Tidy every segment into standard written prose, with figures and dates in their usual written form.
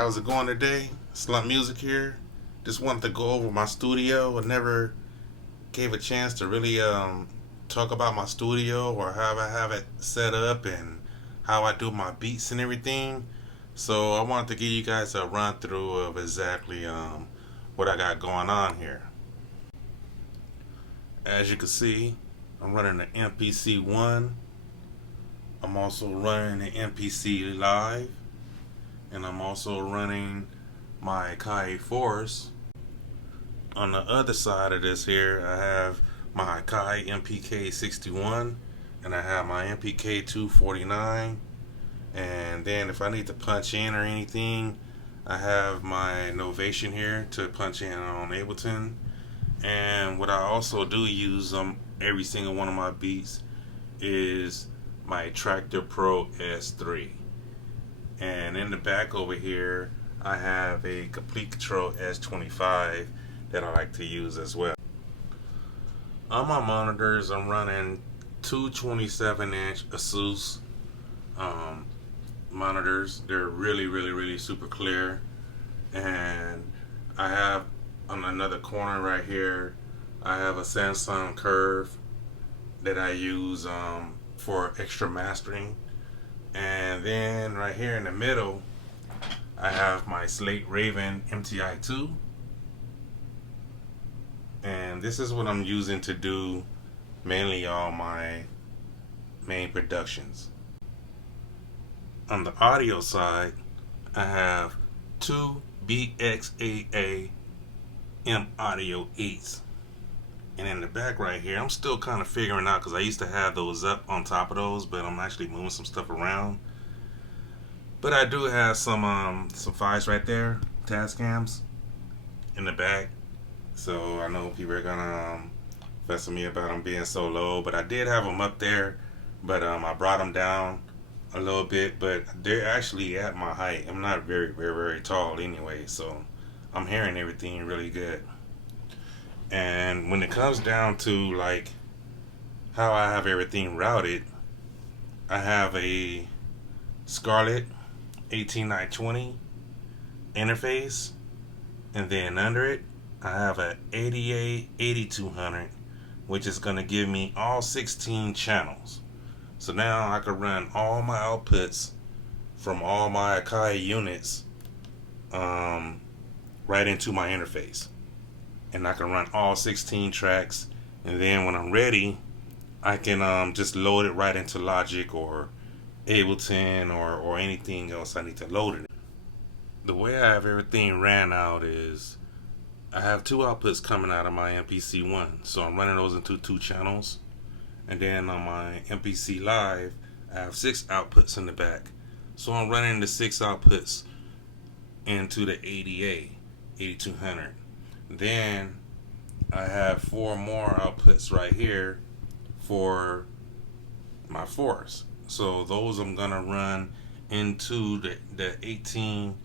How's it going today? Slump Music here. Just wanted to go over my studio. I never gave a chance to really talk about my studio or how I have it set up and how I do my beats and everything. So I wanted to give you guys a run through of exactly what I got going on here. As you can see, I'm running the MPC-1. I'm also running the MPC Live, and I'm also running my Akai Force. On the other side of this here, I have my Akai MPK-61, and I have my MPK-249. And then if I need to punch in or anything, I have my Novation here to punch in on Ableton. And what I also do use every single one of my beats is my Tractor Pro S3. And in the back over here, I have a Complete Control S25 that I like to use as well. On my monitors, I'm running two 27-inch Asus monitors. They're really super clear. And I have on another corner right here, I have a Samsung Curve that I use for extra mastering. And then right here in the middle, I have my Slate Raven MTI2. And this is what I'm using to do mainly all my main productions. On the audio side, I have two BX8A M Audio 8s. And in the back right here, I'm still kind of figuring out because I used to have those up on top of those, but I'm actually moving some stuff around. But I do have some files right there, Tascams, in the back. So I know people are gonna fuss at me about them being so low, but I did have them up there. But I brought them down a little bit, but they're actually at my height. I'm not very tall anyway, so I'm hearing everything really good. And when it comes down to like how I have everything routed, I have a Scarlett 18920 interface, and then under it I have a ADA 8200, which is going to give me all 16 channels. So now I can run all my outputs from all my Akai units right into my interface. And I can run all 16 tracks, and then when I'm ready, I can just load it right into Logic or Ableton or anything else I need to load it. The way I have everything ran out is I have two outputs coming out of my MPC-1, so I'm running those into two channels. And then on my MPC Live, I have 6 outputs in the back, so I'm running the 6 outputs into the ADA 8200. Then I have 4 more outputs right here for my Force. So those I'm gonna run into the 18i20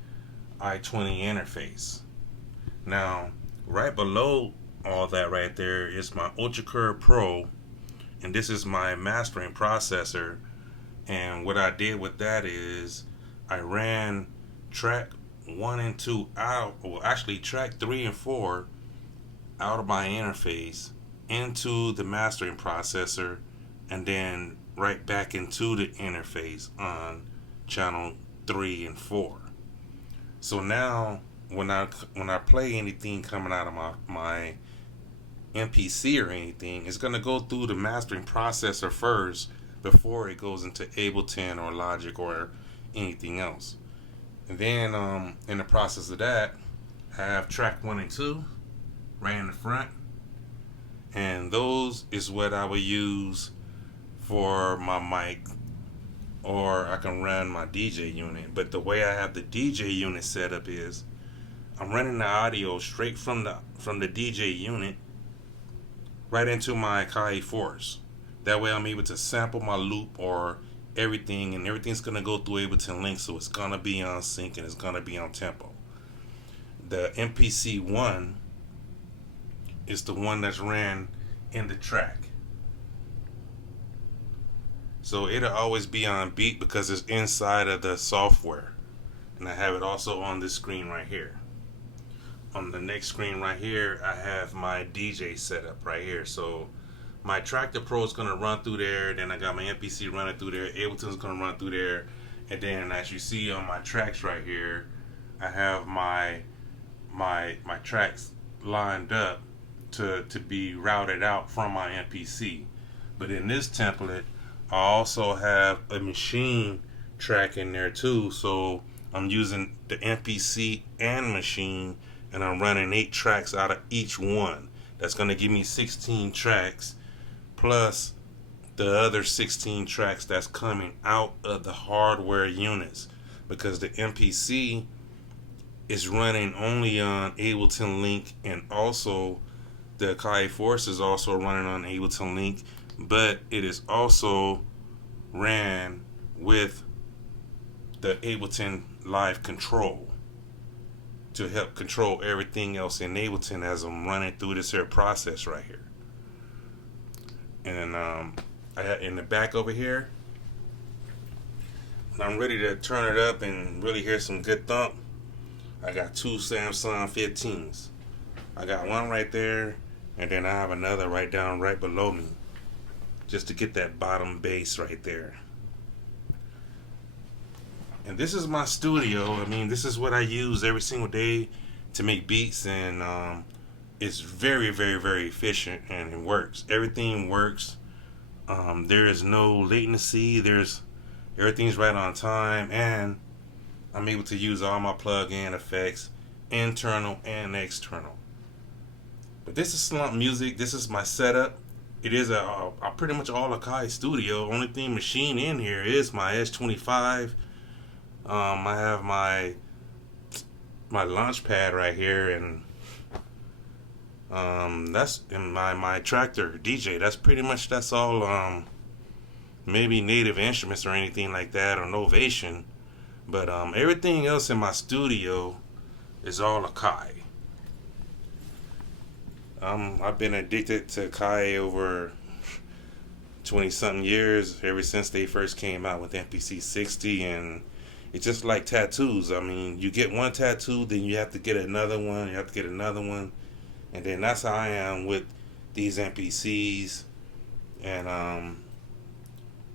interface. Now, right below all that right there is my Ultra Curve Pro, and this is my mastering processor. And what I did with that is I ran track 1 and 2 out, well actually track 3 and 4 out of my interface into the mastering processor, and then right back into the interface on channel 3 and 4. So now when I play anything coming out of my MPC or anything, it's gonna go through the mastering processor first before it goes into Ableton or Logic or anything else. And then in the process of that, I have track 1 and 2 right in the front, and those is what I would use for my mic, or I can run my DJ unit. But the way I have the DJ unit set up is I'm running the audio straight from the DJ unit right into my Akai Force. That way I'm able to sample my loop or everything, and everything's gonna go through Ableton Link, so it's gonna be on sync and it's gonna be on tempo. The MPC-1 is the one that's ran in the track. So it'll always be on beat because it's inside of the software. and I have it also on this screen right here. On the next screen right here, I have my DJ setup right here. So my Tractor Pro is going to run through there. Then I got my MPC running through there. Ableton's going to run through there. And then as you see on my tracks right here, I have my tracks lined up to be routed out from my MPC. But in this template, I also have a machine track in there too. So I'm using the MPC and machine, and I'm running 8 tracks out of each one. That's going to give me 16 tracks plus the other 16 tracks that's coming out of the hardware units, because the MPC is running only on Ableton Link, and also the Akai Force is also running on Ableton Link, but it is also ran with the Ableton Live Control to help control everything else in Ableton as I'm running through this here process right here. And I have in the back over here, when I'm ready to turn it up and really hear some good thump, I got 2 Samsung 15s. I got one right there, and then I have another right down right below me, just to get that bottom bass right there. And this is my studio. I mean, this is what I use every single day to make beats, and it's very, very, very efficient, and it works. Everything works. There is no latency. Everything's right on time, and I'm able to use all my plug-in effects, internal and external. But this is Slump Music. This is my setup. It is a pretty much all Akai studio. Only thing machine in here is my S25. I have my launch pad right here, and that's in my Tractor DJ. That's all. Maybe Native Instruments or anything like that, or Novation, but everything else in my studio is all Akai. I've been addicted to Akai over 20-something years, ever since they first came out with MPC 60, and it's just like tattoos. I mean, you get one tattoo, then you have to get another one, and then that's how I am with these MPCs, and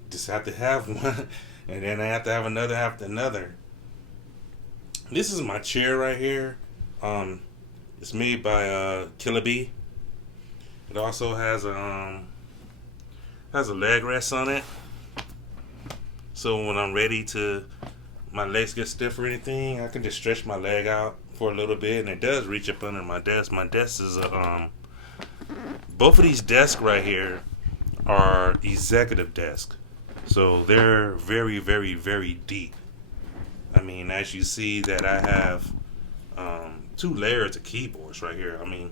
just have to have one, and then I have to have another after another. This is my chair right here. It's made by Killer Bee. It also has a leg rest on it, so when I'm ready to, my legs get stiff or anything, I can just stretch my leg out for a little bit, and it does reach up under my desk. My desk is both of these desks right here are executive desks, so they're very, very, very deep. I mean, as you see that I have 2 layers of keyboards right here. I mean,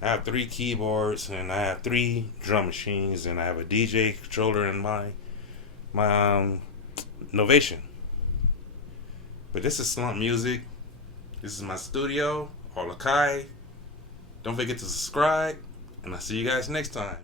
I have 3 keyboards, and I have 3 drum machines, and I have a DJ controller in my Novation. But this is Slump Music. This is my studio, all Akai. Don't forget to subscribe, and I'll see you guys next time.